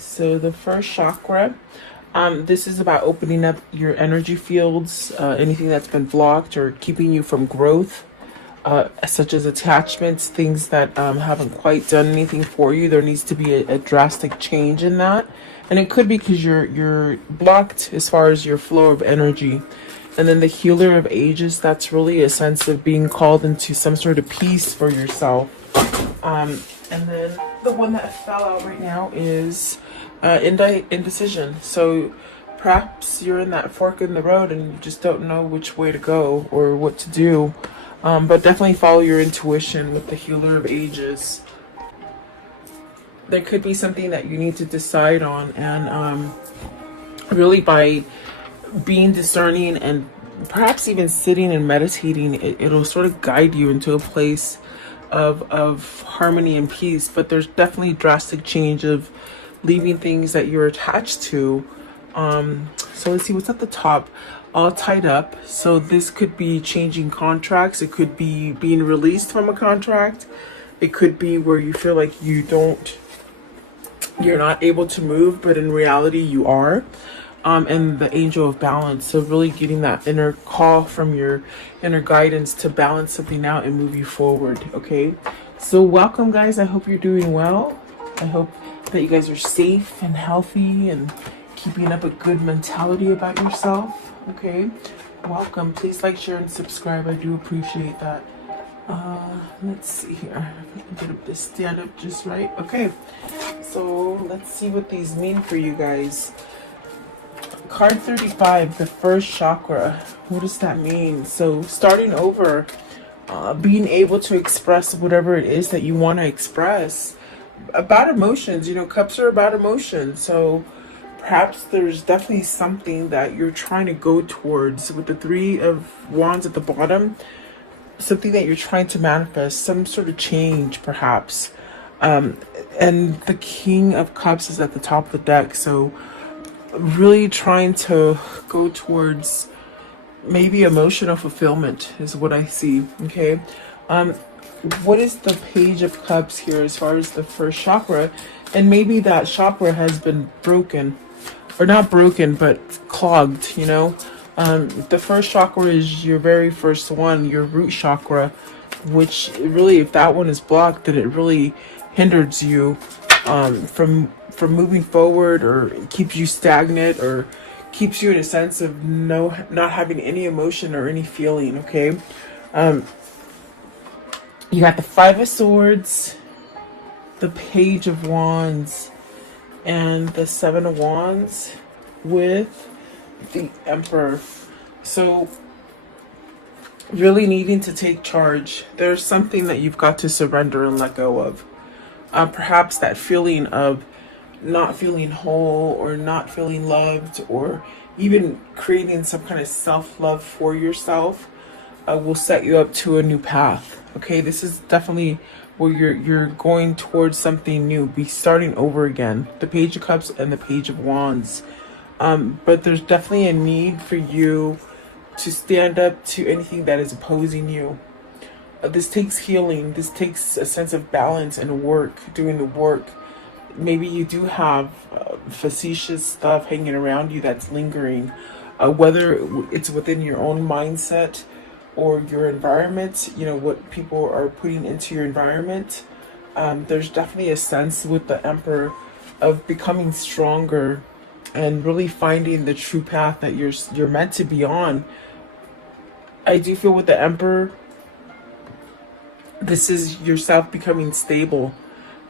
So the first chakra, this is about opening up your energy fields, anything that's been blocked or keeping you from growth, such as attachments, things that haven't quite done anything for you. There needs to be a drastic change in that, and it could be because you're blocked as far as your flow of energy. And then the healer of ages, that's really a sense of being called into some sort of peace for yourself. And then the one that fell out right now is indecision. So perhaps you're in that fork in the road and you just don't know which way to go or what to do. But definitely follow your intuition with the healer of ages. There could be something that you need to decide on, and really by being discerning and perhaps even sitting and meditating, it'll sort of guide you into a place of harmony and peace. But there's definitely drastic change of leaving things that you're attached to. So let's see what's at the top. All tied up. So this could be changing contracts. It could be being released from a contract. It could be where you feel like you're not able to move, but in reality you are. And the angel of balance. So really getting that inner call from your inner guidance to balance something out and move you forward. Okay. So welcome, guys. I hope you're doing well. I hope that you guys are safe and healthy and keeping up a good mentality about yourself. Okay. Welcome. Please like, share, and subscribe. I do appreciate that. Let's see here. If I can get up this stand up just right. Okay. So let's see what these mean for you guys. Card 35, the first chakra. What does that mean? So starting over, being able to express whatever it is that you want to express about emotions. You know, cups are about emotions. So perhaps there's definitely something that you're trying to go towards with the Three of Wands at the bottom. Something that you're trying to manifest, some sort of change perhaps. And the King of Cups is at the top of the deck. So really trying to go towards maybe emotional fulfillment is what I see. Okay. What is the Page of Cups here as far as the first chakra? And maybe that chakra has been broken, or not broken, but clogged, you know. The first chakra is your very first one, your root chakra, which really, if that one is blocked, then it really hinders you from moving forward, or keeps you stagnant, or keeps you in a sense of not having any emotion or any feeling. Okay. You got the Five of Swords, the Page of Wands, and the Seven of Wands with the Emperor. So really needing to take charge. There's something that you've got to surrender and let go of. Perhaps that feeling of not feeling whole, or not feeling loved, or even creating some kind of self-love for yourself will set you up to a new path. Okay, this is definitely where you're going towards something new, be starting over again. The Page of Cups and the Page of Wands. But there's definitely a need for you to stand up to anything that is opposing you. This takes healing. This takes a sense of balance and work, doing the work. Maybe you do have facetious stuff hanging around you that's lingering, whether it's within your own mindset or your environment, you know, what people are putting into your environment. There's definitely a sense with the Emperor of becoming stronger and really finding the true path that you're meant to be on. I do feel with the Emperor, this is yourself becoming stable.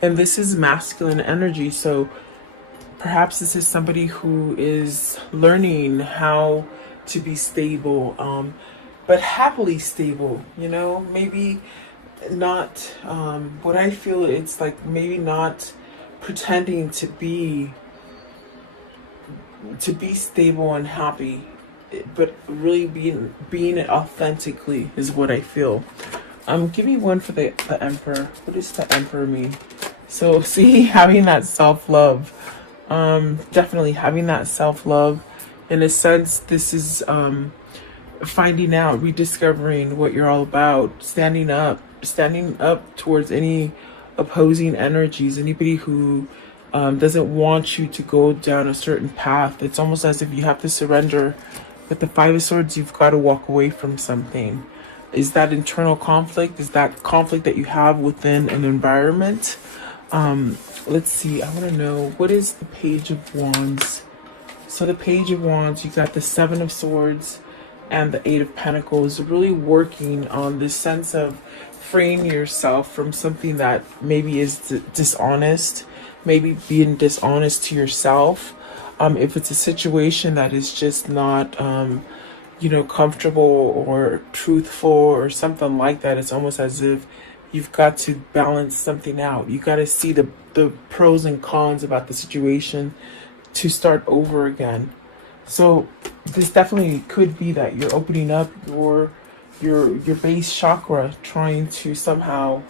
And this is masculine energy, so perhaps this is somebody who is learning how to be stable, but happily stable, you know, maybe not, what I feel, it's like maybe not pretending to be stable and happy, but really being it authentically is what I feel. Give me one for the Emperor. What does the Emperor mean? So see, having that self-love, definitely having that self-love. In a sense, this is finding out, rediscovering what you're all about, standing up towards any opposing energies, anybody who doesn't want you to go down a certain path. It's almost as if you have to surrender. With the Five of Swords, you've got to walk away from something. Is that internal conflict? Is that conflict that you have within an environment? Let's see. I want to know, what is the Page of Wands? So the Page of Wands, you got the Seven of Swords and the Eight of Pentacles, really working on this sense of freeing yourself from something that maybe is dishonest, maybe being dishonest to yourself. If it's a situation that is just not, comfortable or truthful or something like that, it's almost as if you've got to balance something out. You got to see the pros and cons about the situation to start over again. So this definitely could be that you're opening up your base chakra, trying to somehow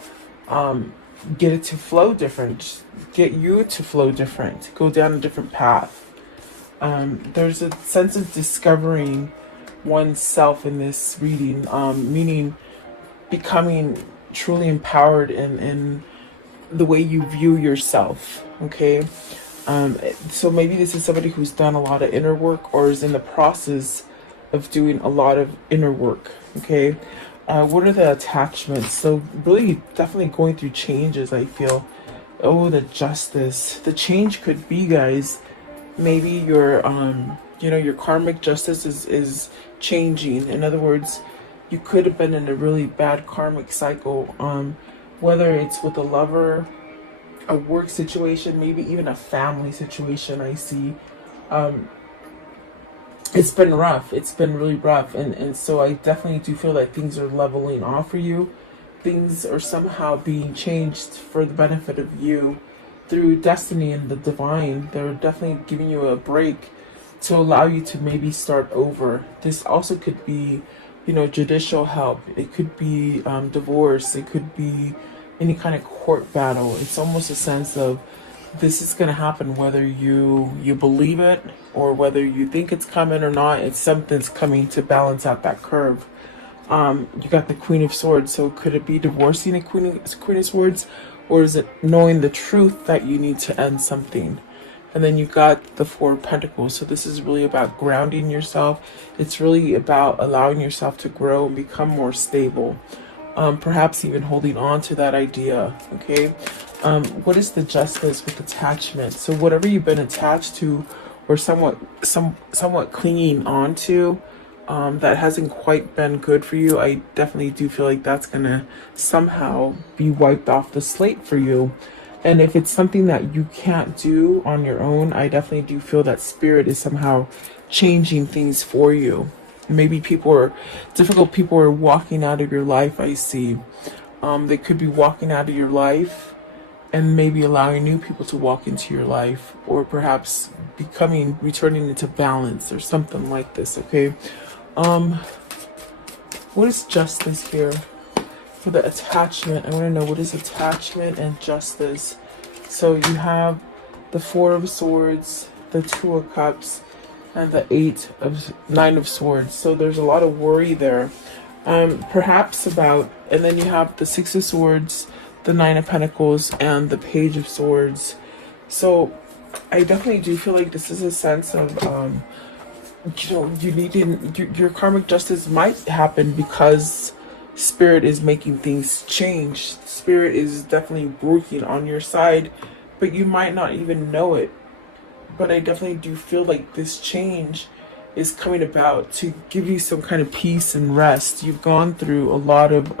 get it to flow different, get you to flow different, go down a different path. There's a sense of discovering oneself in this reading, meaning becoming truly empowered in the way you view yourself. Okay. So maybe this is somebody who's done a lot of inner work or is in the process of doing a lot of inner work. Okay. What are the attachments? So really definitely going through changes, I feel. Oh, the Justice. The change could be, guys, maybe your karmic justice is changing. In other words, you could have been in a really bad karmic cycle, whether it's with a lover, a work situation, maybe even a family situation. I see it's been rough. It's been really rough, and so I definitely do feel that things are leveling off for you. Things are somehow being changed for the benefit of you through destiny and the divine. They're definitely giving you a break to allow you to maybe start over. This also could be, judicial help. It could be divorce. It could be any kind of court battle. It's almost a sense of this is going to happen whether you believe it or whether you think it's coming or not. It's something's coming to balance out that curve. You got the Queen of Swords. So could it be divorcing a Queen of Swords, or is it knowing the truth that you need to end something? And then you got the Four of Pentacles. So this is really about grounding yourself. It's really about allowing yourself to grow and become more stable. Perhaps even holding on to that idea. Okay. What is the Justice with attachment? So whatever you've been attached to or somewhat clinging on to, that hasn't quite been good for you, I definitely do feel like that's gonna somehow be wiped off the slate for you. And if it's something that you can't do on your own, I definitely do feel that Spirit is somehow changing things for you. Maybe difficult people are walking out of your life, I see. They could be walking out of your life and maybe allowing new people to walk into your life, or perhaps returning into balance or something like this, okay? What is Justice here? For the attachment, I want to know, what is attachment and justice? So you have the Four of Swords, the Two of Cups, and the Nine of Swords. So there's a lot of worry there. Perhaps and then you have the Six of Swords, the Nine of Pentacles, and the Page of Swords. So I definitely do feel like this is a sense of, your karmic justice might happen because Spirit is making things change. Spirit is definitely working on your side, but you might not even know it. But I definitely do feel like this change is coming about to give you some kind of peace and rest. You've gone through a lot of,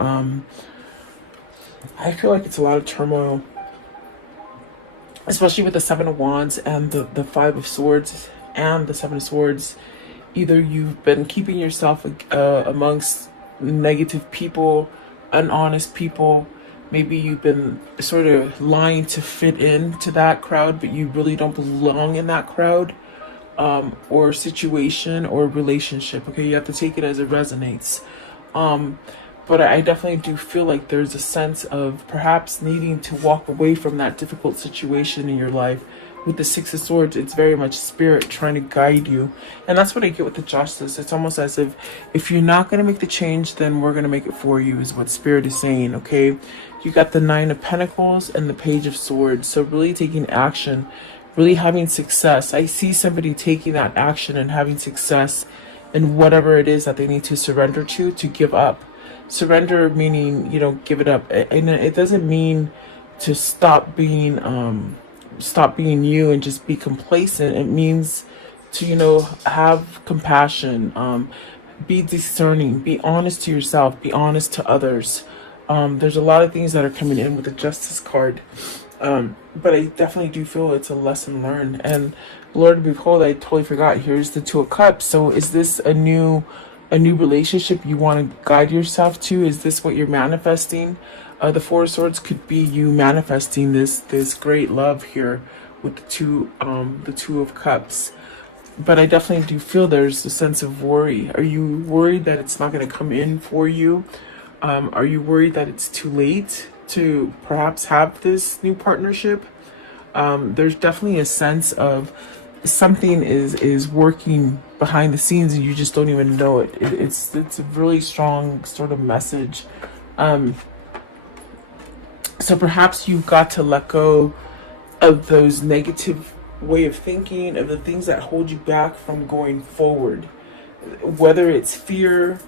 I feel like it's a lot of turmoil, especially with the Seven of Wands and the Five of Swords and the Seven of Swords. Either you've been keeping yourself amongst negative people, honest people. Maybe you've been sort of lying to fit into that crowd, but you really don't belong in that crowd, or situation or relationship. Okay, you have to take it as it resonates. But I definitely do feel like there's a sense of perhaps needing to walk away from that difficult situation in your life with the Six of Swords, it's very much spirit trying to guide you. And that's what I get with the Justice. It's almost as if you're not going to make the change, then we're going to make it for you, is what spirit is saying, okay? You got the Nine of Pentacles and the Page of Swords. So really taking action, really having success. I see somebody taking that action and having success in whatever it is that they need to surrender to give up. Surrender meaning, you know, give it up. And it doesn't mean to stop being you and just be complacent. It means to, you know, have compassion, be discerning, be honest to yourself, be honest to others. There's a lot of things that are coming in with the Justice card, but I definitely do feel it's a lesson learned. And Lord, behold, I totally forgot, here's the Two of Cups. So is this a new relationship you want to guide yourself to? Is this what you're manifesting? The Four of Swords could be you manifesting this great love here with the Two of Cups. But I definitely do feel there's a sense of worry. Are you worried that it's not going to come in for you? Are you worried that it's too late to perhaps have this new partnership? There's definitely a sense of something is working behind the scenes and you just don't even know it. It's a really strong sort of message. So perhaps you've got to let go of those negative way of thinking, of the things that hold you back from going forward. Whether it's fear,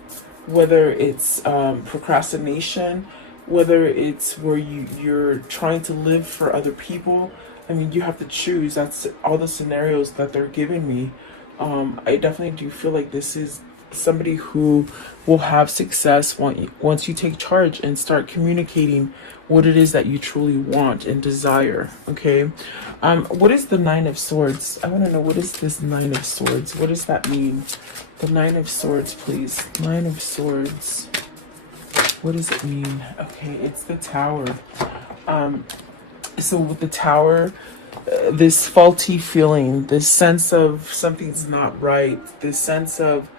whether it's procrastination, whether it's where you're trying to live for other people. I mean, you have to choose. That's all the scenarios that they're giving me. I definitely do feel like this is somebody who will have success once you take charge and start communicating what it is that you truly want and desire. Okay, what is the Nine of Swords? I want to know, what is this Nine of Swords? What does that mean? The Nine of Swords, please. Nine of Swords. What does it mean? Okay, it's the Tower. So with the Tower, this faulty feeling, this sense of something's not right, this sense of,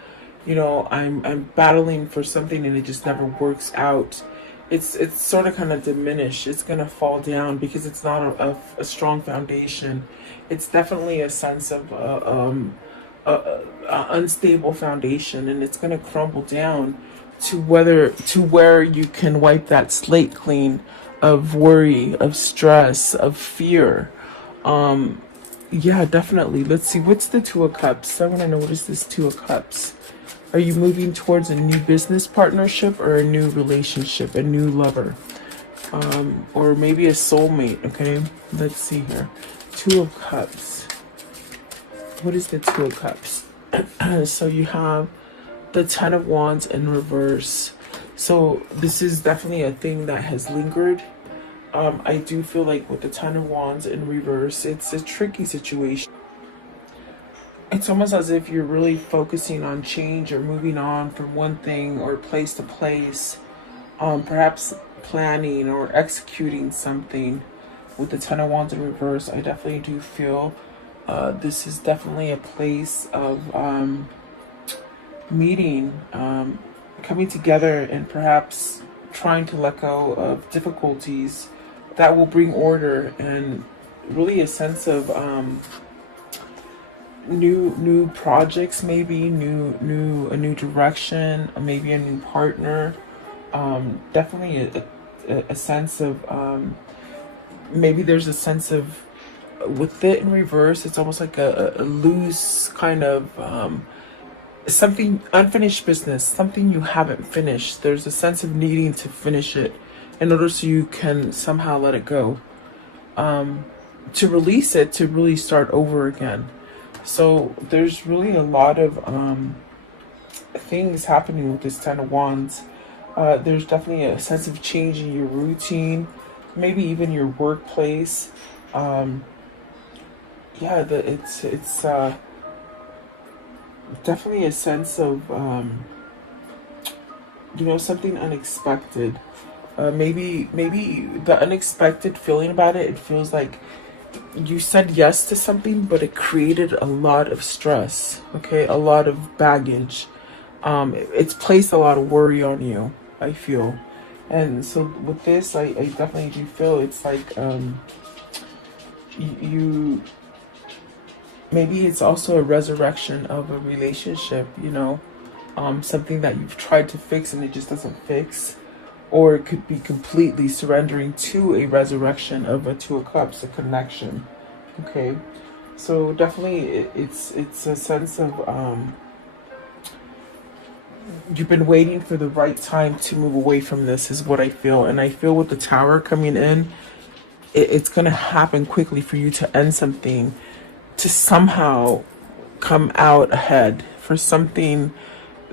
you know, I'm battling for something and it just never works out. It's sort of kind of diminished. It's gonna fall down because it's not a strong foundation. It's definitely a sense of a unstable foundation, and it's gonna crumble down to where you can wipe that slate clean of worry, of stress, of fear. Yeah, definitely. Let's see, what's the Two of Cups? I want to know, what is this Two of Cups? Are you moving towards a new business partnership or a new relationship, a new lover? Or maybe a soulmate, okay? Let's see here. Two of Cups. What is the Two of Cups? So you have the Ten of Wands in reverse. So this is definitely a thing that has lingered. I do feel like with the Ten of Wands in reverse, it's a tricky situation. It's almost as if you're really focusing on change or moving on from one thing or place to place. Perhaps planning or executing something with the Ten of Wands in reverse. I definitely do feel this is definitely a place of meeting, coming together, and perhaps trying to let go of difficulties that will bring order and really a sense of new projects, maybe a new direction, maybe a new partner. Definitely a sense of maybe there's a sense of, with it in reverse, it's almost like a loose kind of something, unfinished business, something you haven't finished. There's a sense of needing to finish it in order so you can somehow let it go, to release it, to really start over again. So there's really a lot of things happening with this Ten of Wands. There's definitely a sense of changing your routine, maybe even your workplace. Yeah, it's definitely a sense of you know, something unexpected. Maybe the unexpected feeling about it. It feels like you said yes to something, but it created a lot of stress. Okay, a lot of baggage. It's placed a lot of worry on you, I feel. And so with this, I definitely do feel it's like maybe it's also a resurrection of a relationship, you know, something that you've tried to fix and it just doesn't fix. Or it could be completely surrendering to a resurrection of a Two of Cups, a connection. Okay, so definitely it's a sense of you've been waiting for the right time to move away from this, is what I feel. And I feel with the Tower coming in, it's going to happen quickly for you to end something, to somehow come out ahead for something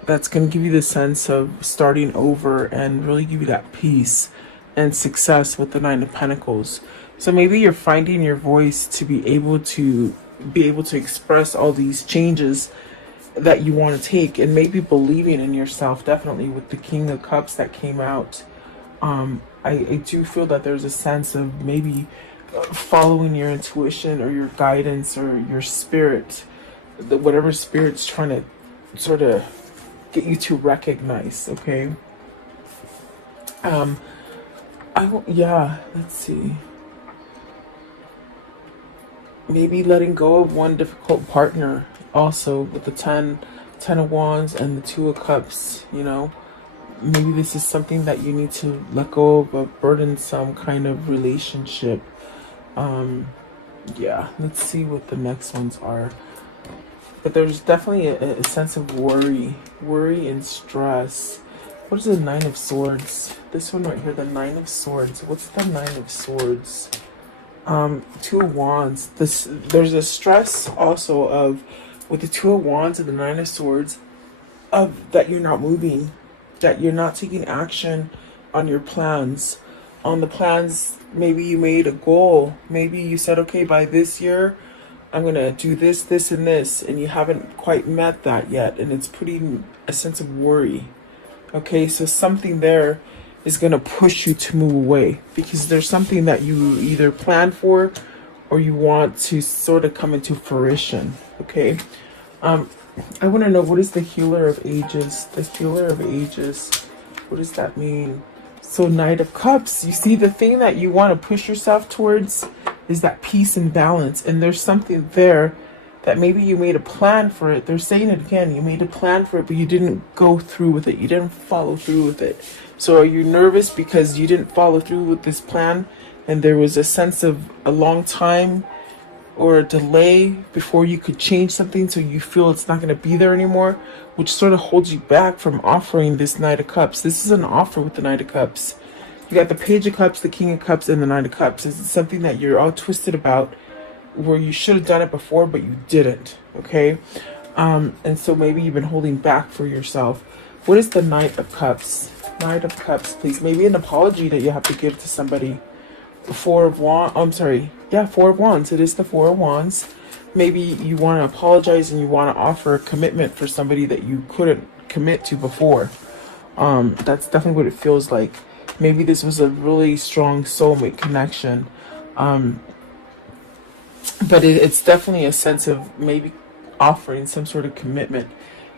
that's going to give you the sense of starting over and really give you that peace and success with the Nine of Pentacles. So maybe you're finding your voice to be able to express all these changes that you want to take, and maybe believing in yourself, definitely with the King of Cups that came out. I do feel that there's a sense of maybe following your intuition or your guidance or your spirit, whatever spirit's trying to sort of get you to recognize. Okay. Yeah, let's see. Maybe letting go of one difficult partner, also with the 10 of Wands and the Two of Cups, you know. Maybe this is something that you need to let go of, a burdensome kind of relationship. Yeah, let's see what the next ones are. But there's definitely a sense of worry and stress. What is the Nine of Swords? This one right here, the Nine of Swords. What's the Nine of Swords? Two of Wands. There's a stress also of, with the Two of Wands and the Nine of Swords, of that you're not moving, that you're not taking action on your plans. On the plans, maybe you made a goal. Maybe you said, okay, by this year, I'm going to do this, this, and this, and you haven't quite met that yet, and it's putting a sense of worry. Okay, so something there is going to push you to move away, because there's something that you either planned for or you want to sort of come into fruition. Okay, I want to know, what is the Healer of Ages? The Healer of Ages, what does that mean? So Knight of Cups, you see, the thing that you want to push yourself towards is that peace and balance. And there's something there that maybe you made a plan for it. They're saying it again. You made a plan for it, but you didn't go through with it. You didn't follow through with it. So are you nervous because you didn't follow through with this plan, and there was a sense of a long time or a delay before you could change something, so you feel it's not going to be there anymore, which sort of holds you back from offering this Knight of Cups. This is an offer with the Knight of Cups. You got the Page of Cups, the King of Cups, and the Knight of Cups. This is something that you're all twisted about, where you should have done it before, but you didn't. Okay? And so maybe you've been holding back for yourself. What is the Knight of Cups? Knight of Cups, please. Maybe an apology that you have to give to somebody. Four of Wands. I'm sorry. Yeah, Four of Wands. It is the Four of Wands. Maybe you want to apologize and you want to offer a commitment for somebody that you couldn't commit to before. That's definitely what it feels like. Maybe this was a really strong soulmate connection. But it's definitely a sense of maybe offering some sort of commitment.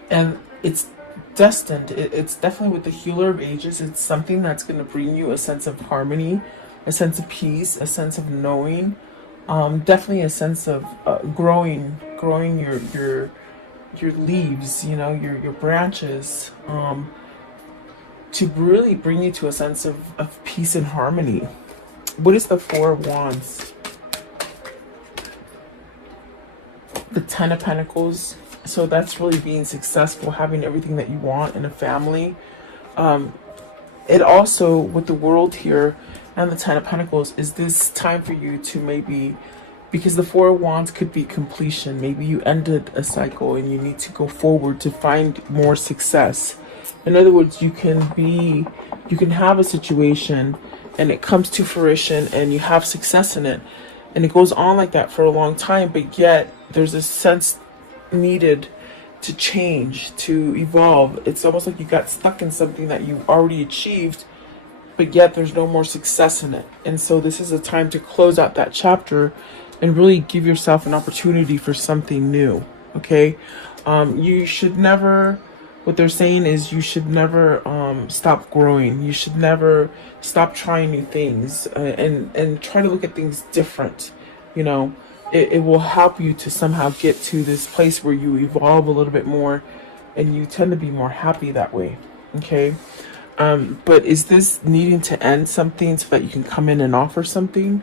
And it's destined. It's definitely with the Healer of Ages. It's something that's going to bring you a sense of harmony, a sense of peace, a sense of knowing. Definitely a sense of growing your leaves, you know, your branches, to really bring you to a sense of peace and harmony. What is the Four of Wands? The Ten of Pentacles. So that's really being successful, having everything that you want in a family. It also, with the World here and the Ten of Pentacles, is this time for you to maybe, because the Four of Wands could be completion. Maybe you ended a cycle and you need to go forward to find more success. In other words, you can have a situation and it comes to fruition and you have success in it. And it goes on like that for a long time, but yet there's a sense needed to change, to evolve. It's almost like you got stuck in something that you already achieved, but yet there's no more success in it. And so this is a time to close out that chapter and really give yourself an opportunity for something new. Okay? You should never, what they're saying is you should never stop growing. You should never stop trying new things, and try to look at things different. You know, it will help you to somehow get to this place where you evolve a little bit more, and you tend to be more happy that way. Okay. But is this needing to end something so that you can come in and offer something?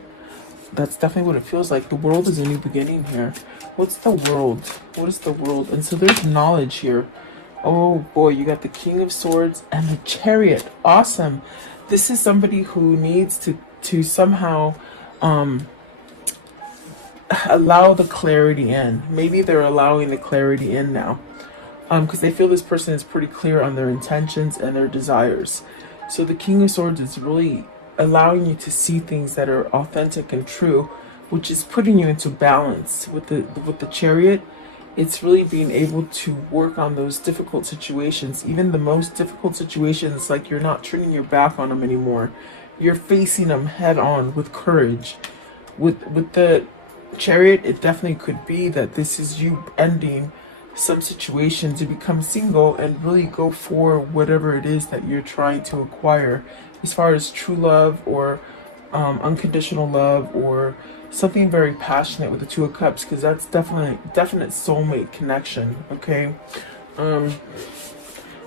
That's definitely what it feels like. The world is a new beginning here. What's the world? What is the world? And so there's knowledge here. Oh boy, you got the King of Swords and the Chariot. Awesome. This is somebody who needs to somehow allow the clarity in. Maybe they're allowing the clarity in now. Because they feel this person is pretty clear on their intentions and their desires. So the King of Swords is really allowing you to see things that are authentic and true, which is putting you into balance. With the Chariot, it's really being able to work on those difficult situations, even the most difficult situations. Like, you're not turning your back on them anymore. You're facing them head on with courage. With the Chariot, it definitely could be that this is you ending some situation to become single and really go for whatever it is that you're trying to acquire, as far as true love or unconditional love, or something very passionate with the Two of Cups, because that's definite soulmate connection. Okay. And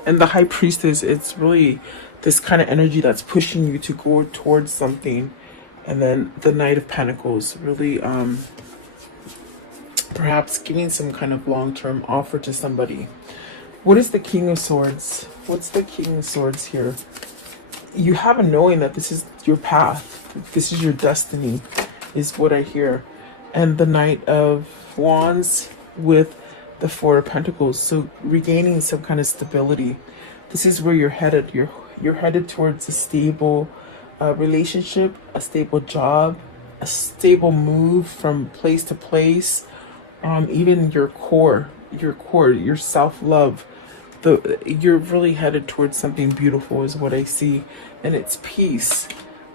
the High Priestess, it's really this kind of energy that's pushing you to go towards something. And then the Knight of Pentacles, really perhaps giving some kind of long-term offer to somebody. What is the King of Swords? What's the King of Swords here? You have a knowing that this is your path. This is your destiny, is what I hear. And the Knight of Wands with the Four of Pentacles. So regaining some kind of stability. This is where you're headed. You're headed towards a stable relationship, a stable job, a stable move from place to place. Even your core, your self-love, you're really headed towards something beautiful is what I see, and it's peace.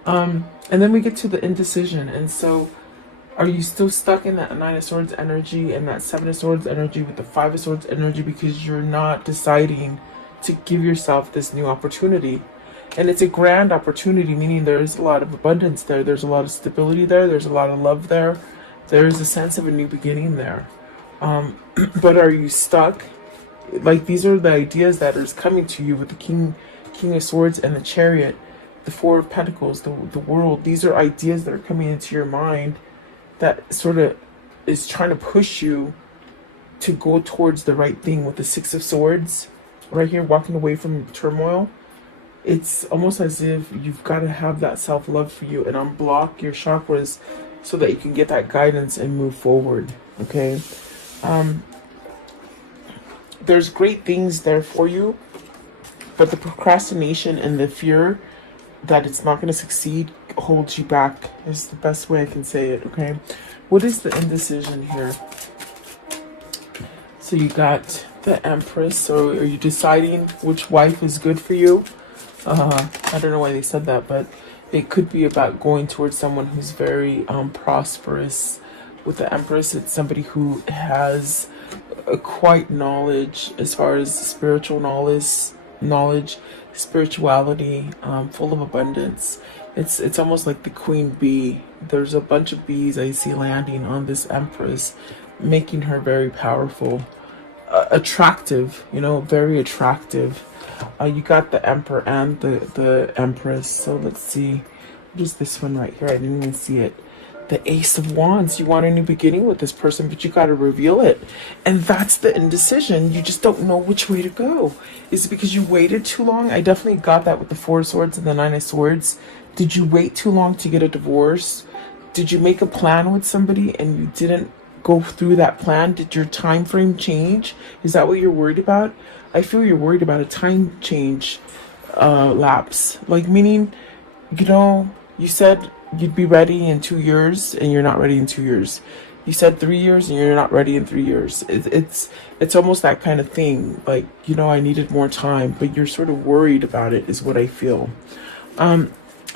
And then we get to the indecision. And so are you still stuck in that Nine of Swords energy and that Seven of Swords energy with the Five of Swords energy, because you're not deciding to give yourself this new opportunity? And it's a grand opportunity, meaning there's a lot of abundance there, there's a lot of stability there, there's a lot of love there. There's a sense of a new beginning there. But are you stuck? Like, these are the ideas that are coming to you with the King of Swords and the Chariot, the Four of Pentacles, the world. These are ideas that are coming into your mind that sort of is trying to push you to go towards the right thing. With the Six of Swords right here, walking away from turmoil. It's almost as if you've got to have that self-love for you and unblock your chakras so that you can get that guidance and move forward. Okay. There's great things there for you, but the procrastination and the fear that it's not going to succeed holds you back, is the best way I can say it. Okay. What is the indecision here? So you got the Empress. So are you deciding which wife is good for you? I don't know why they said that, but it could be about going towards someone who's very prosperous. With the Empress, it's somebody who has quite knowledge as far as spiritual knowledge, spirituality, full of abundance. It's almost like the queen bee. There's a bunch of bees I see landing on this Empress, making her very powerful, attractive, very attractive. You got the Emperor and the Empress. So let's see. What is this one right here? I didn't even see it. The Ace of Wands. You want a new beginning with this person, but you got to reveal it. And that's the indecision. You just don't know which way to go. Is it because you waited too long? I definitely got that with the Four of Swords and the Nine of Swords. Did you wait too long to get a divorce? Did you make a plan with somebody and you didn't go through that plan? Did your time frame change? Is that what you're worried about? I feel you're worried about a time change lapse. Like, meaning, you said you'd be ready in 2 years and you're not ready in 2 years. You said 3 years and you're not ready in 3 years. It's almost that kind of thing. Like, I needed more time, but you're sort of worried about it, is what I feel.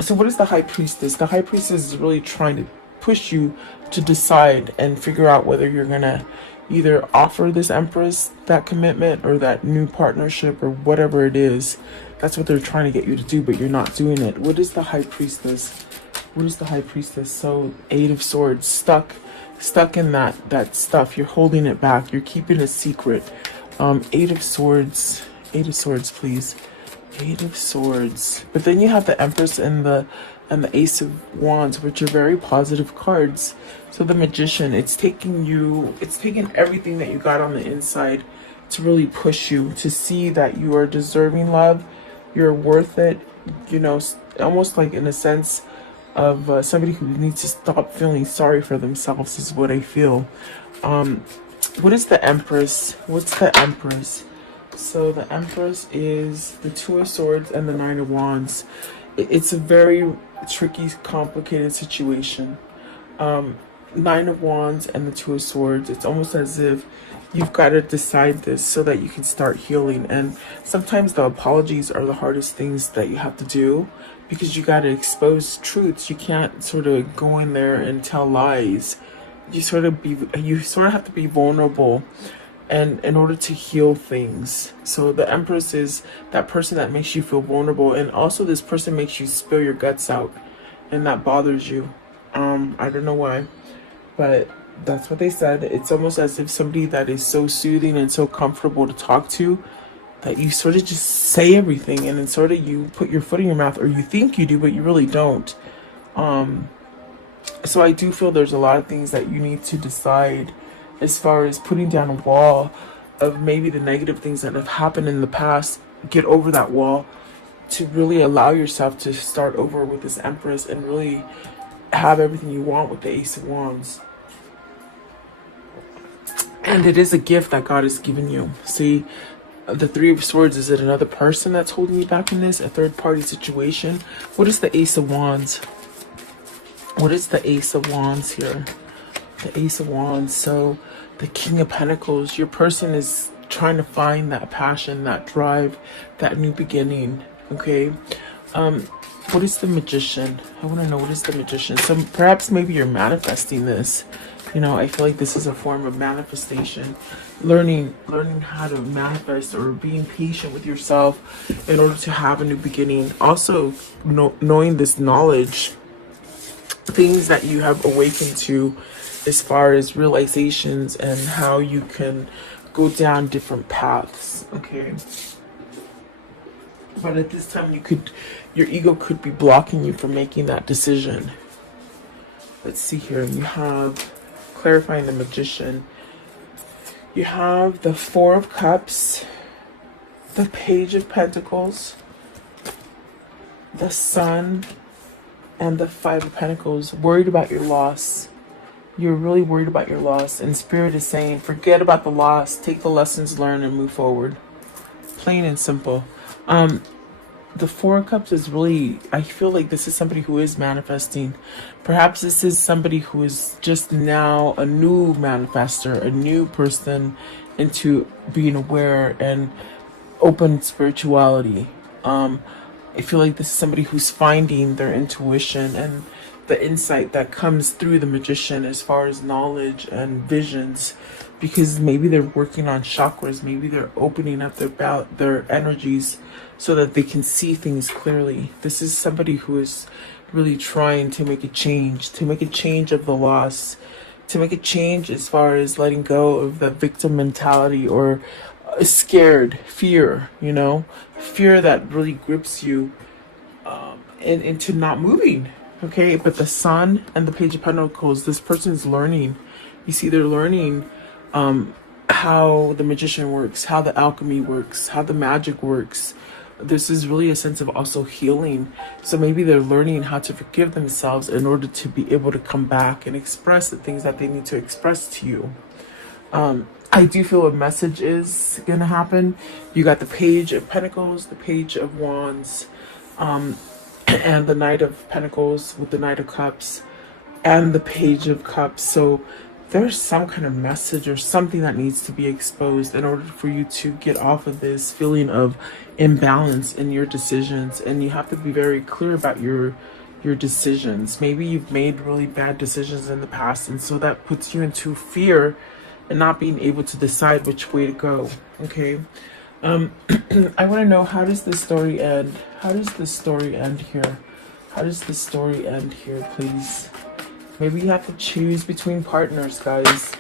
So what is the High Priestess? The High Priestess is really trying to push you to decide and figure out whether you're going to either offer this Empress that commitment or that new partnership or whatever it is. That's what they're trying to get you to do, but you're not doing it. What is the High Priestess? What is the High Priestess? So, Eight of Swords, stuck stuck in that stuff. You're holding it back. You're keeping a secret. Eight of Swords. Eight of Swords, please. Eight of Swords. But then you have the Empress and the Ace of Wands, which are very positive cards. So the Magician, it's taking everything that you got on the inside to really push you to see that you are deserving love. You're worth it. You know, almost like in a sense of somebody who needs to stop feeling sorry for themselves is what I feel. What is the Empress? What's the Empress? So the Empress is the Two of Swords and the Nine of Wands. It's a very tricky, complicated situation. Nine of Wands and the Two of Swords. It's almost as if you've got to decide this so that you can start healing. And sometimes the apologies are the hardest things that you have to do, because you got to expose truths. You can't sort of go in there and tell lies. You sort of have to be vulnerable, and in order to heal things. So the Empress is that person that makes you feel vulnerable, and also this person makes you spill your guts out, and that bothers you. I don't know why, but that's what they said. It's almost as if somebody that is so soothing and so comfortable to talk to, that you sort of just say everything, and then sort of you put your foot in your mouth, or you think you do, but you really don't. So I do feel there's a lot of things that you need to decide as far as putting down a wall of maybe the negative things that have happened in the past. Get over that wall to really allow yourself to start over with this Empress and really have everything you want with the Ace of Wands. And it is a gift that God has given you. See, the Three of Swords, is it another person that's holding you back in this? A third party situation? What is the Ace of Wands? What is the Ace of Wands here? The Ace of Wands. So the King of Pentacles, your person is trying to find that passion, that drive, that new beginning. Okay. What is the Magician? I want to know, what is the Magician? So perhaps maybe you're manifesting this. You know, I feel like this is a form of manifestation. Learning how to manifest, or being patient with yourself in order to have a new beginning. Also, knowing this knowledge, things that you have awakened to as far as realizations and how you can go down different paths. Okay. But at this time, your ego could be blocking you from making that decision. Let's see here. You have clarifying the Magician. You have the Four of Cups, the Page of Pentacles, the Sun, and the Five of Pentacles. Worried about your loss. You're really worried about your loss, and Spirit is saying forget about the loss, take the lessons learned and move forward. Plain and simple. The Four of Cups is really, I feel like this is somebody who is manifesting. Perhaps this is somebody who is just now a new manifester, a new person into being aware and open spirituality. I feel like this is somebody who's finding their intuition and the insight that comes through the Magician as far as knowledge and visions, because maybe they're working on chakras, maybe they're opening up their energies so that they can see things clearly. This is somebody who is really trying to make a change of the loss, to make a change as far as letting go of the victim mentality, or scared fear, you know, fear that really grips you into not moving. Okay, but the Sun and the Page of Pentacles, this person is learning. You see, they're learning how the Magician works, how the alchemy works, how the magic works. This is really a sense of also healing. So maybe they're learning how to forgive themselves in order to be able to come back and express the things that they need to express to you. I do feel a message is going to happen. You got the Page of Pentacles, the Page of Wands, and the Knight of Pentacles with the Knight of Cups and the Page of Cups. So there's some kind of message or something that needs to be exposed in order for you to get off of this feeling of imbalance in your decisions. And you have to be very clear about your decisions. Maybe you've made really bad decisions in the past, and so that puts you into fear and not being able to decide which way to go. Okay. I want to know, how does this story end? How does this story end here? How does this story end here, please? Maybe you have to choose between partners, guys.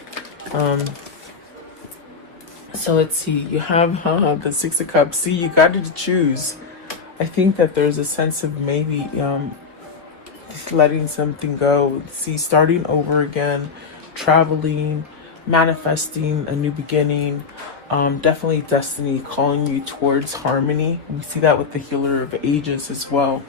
So let's see. You have the Six of Cups. See, you got to choose. I think that there's a sense of maybe just letting something go. See, starting over again, traveling, manifesting a new beginning. Definitely destiny calling you towards harmony. We see that with the Healer of Ages as well.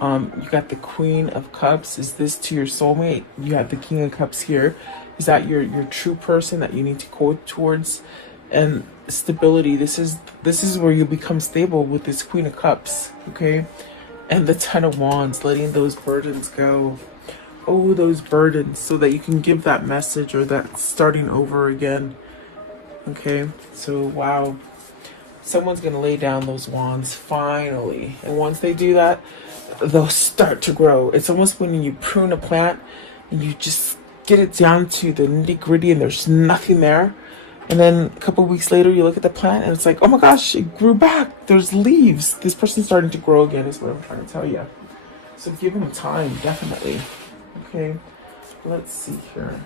You got the Queen of Cups. Is this to your soulmate? You have the King of Cups here. Is that your true person that you need to go towards? And stability. This is where you become stable with this Queen of Cups. Okay, and the Ten of Wands, letting those burdens go. Oh, those burdens, so that you can give that message or that starting over again. Okay, so wow, someone's gonna lay down those wands finally, and once they do that, they'll start to grow. It's almost when you prune a plant and you just get it down to the nitty gritty and there's nothing there, and then a couple of weeks later you look at the plant and it's like, oh my gosh, it grew back, there's leaves, this person's starting to grow again, is what I'm trying to tell you. So give them time, definitely. Okay, let's see here.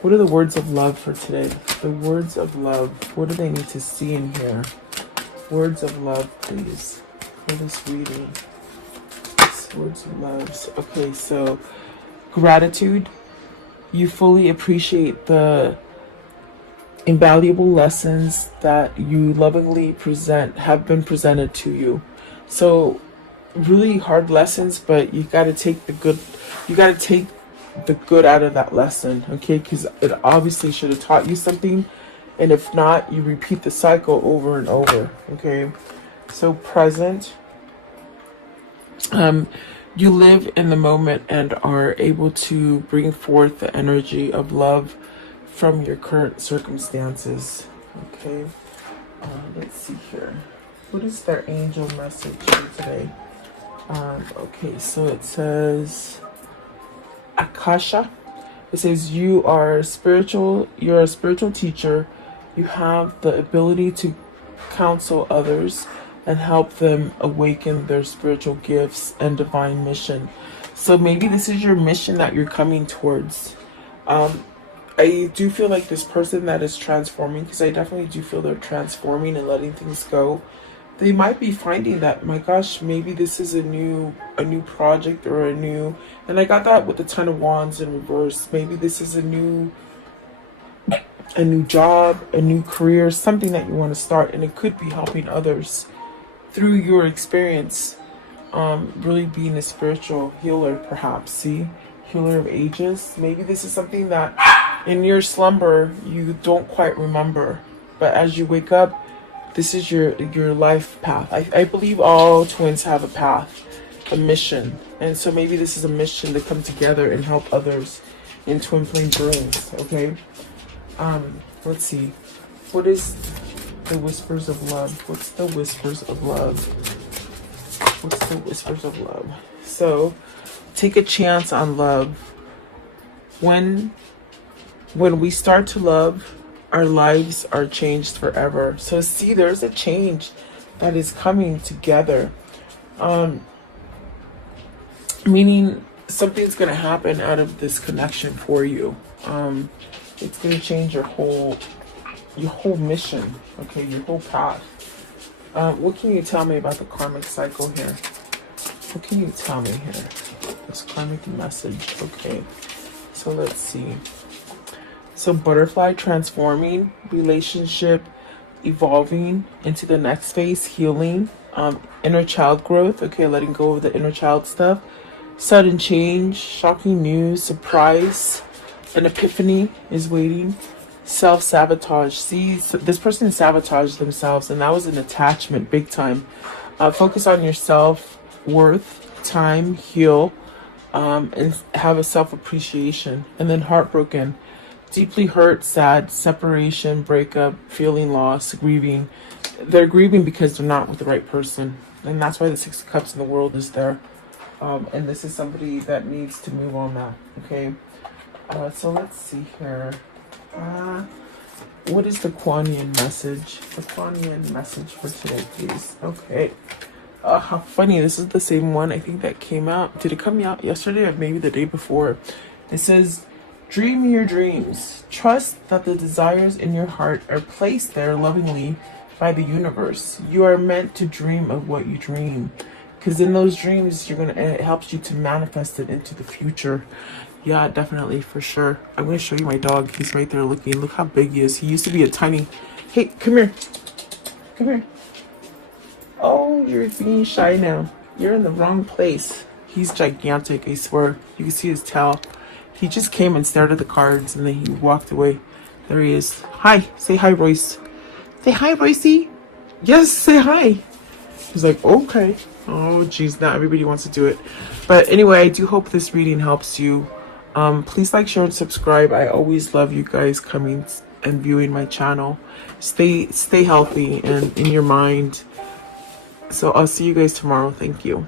What are the words of love for today? The words of love. What do they need to see in here? Words of love, please, for this reading. Words of love. Okay, so gratitude. You fully appreciate the invaluable lessons that you lovingly have been presented to you. So really hard lessons, but you got to take the good. You got to take the good out of that lesson, okay? Because it obviously should have taught you something, and if not, you repeat the cycle over and over. Okay, so present. You live in the moment and are able to bring forth the energy of love from your current circumstances. Okay, let's see here. What is their angel message for today? Okay, so it says Akasha. It says you are spiritual. You're a spiritual teacher. You have the ability to counsel others and help them awaken their spiritual gifts and divine mission. So maybe this is your mission that you're coming towards. I do feel like this person that is transforming, because I definitely do feel they're transforming and letting things go. They might be finding that, my gosh, maybe this is a new project or a new, and I got that with the Ten of Wands in reverse. Maybe this is a new job, a new career, something that you want to start, and it could be helping others through your experience. Really being a spiritual healer, perhaps. See, Healer of Ages. Maybe this is something that in your slumber you don't quite remember, but as you wake up, this is your life path. I believe all twins have a path, a mission. And so maybe this is a mission to come together and help others in twin flame burns. Okay. Let's see. What is the whispers of love? What's the whispers of love? What's the whispers of love? So take a chance on love. When we start to love, our lives are changed forever. So see, there's a change that is coming together. Meaning something's going to happen out of this connection for you. It's going to change your whole mission. Okay, your whole path. What can you tell me about the karmic cycle here? What can you tell me here? This karmic message. Okay, so let's see. So butterfly transforming, relationship evolving into the next phase, healing, inner child growth. Okay, letting go of the inner child stuff. Sudden change, shocking news, surprise, an epiphany is waiting. Self-sabotage. See, so this person sabotaged themselves, and that was an attachment, big time. Focus on your self-worth, time, heal, and have a self-appreciation. And then heartbroken. Deeply hurt, sad, separation, breakup, feeling loss, grieving. They're grieving because they're not with the right person. And that's why the Six of Cups in the world is there. And this is somebody that needs to move on that. Okay. So let's see here. What is the Kuan Yin message? The Kuan Yin message for today, please. Okay. How funny. This is the same one I think that came out. Did it come out yesterday or maybe the day before? It says, dream your dreams. Trust that the desires in your heart are placed there lovingly by the universe. You are meant to dream of what you dream. Because in those dreams, it helps you to manifest it into the future. Yeah, definitely, for sure. I'm going to show you my dog. He's right there looking. Look how big he is. He used to be a tiny... Hey, come here. Come here. Oh, you're being shy now. You're in the wrong place. He's gigantic, I swear. You can see his tail. He just came and stared at the cards and then he walked away. There he is. Hi. Say hi, Royce. Say hi, Roycey. Yes, say hi. He's like, okay. Oh, geez, not everybody wants to do it. But anyway, I do hope this reading helps you. Please like, share, and subscribe. I always love you guys coming and viewing my channel. Stay healthy and in your mind. So I'll see you guys tomorrow. Thank you.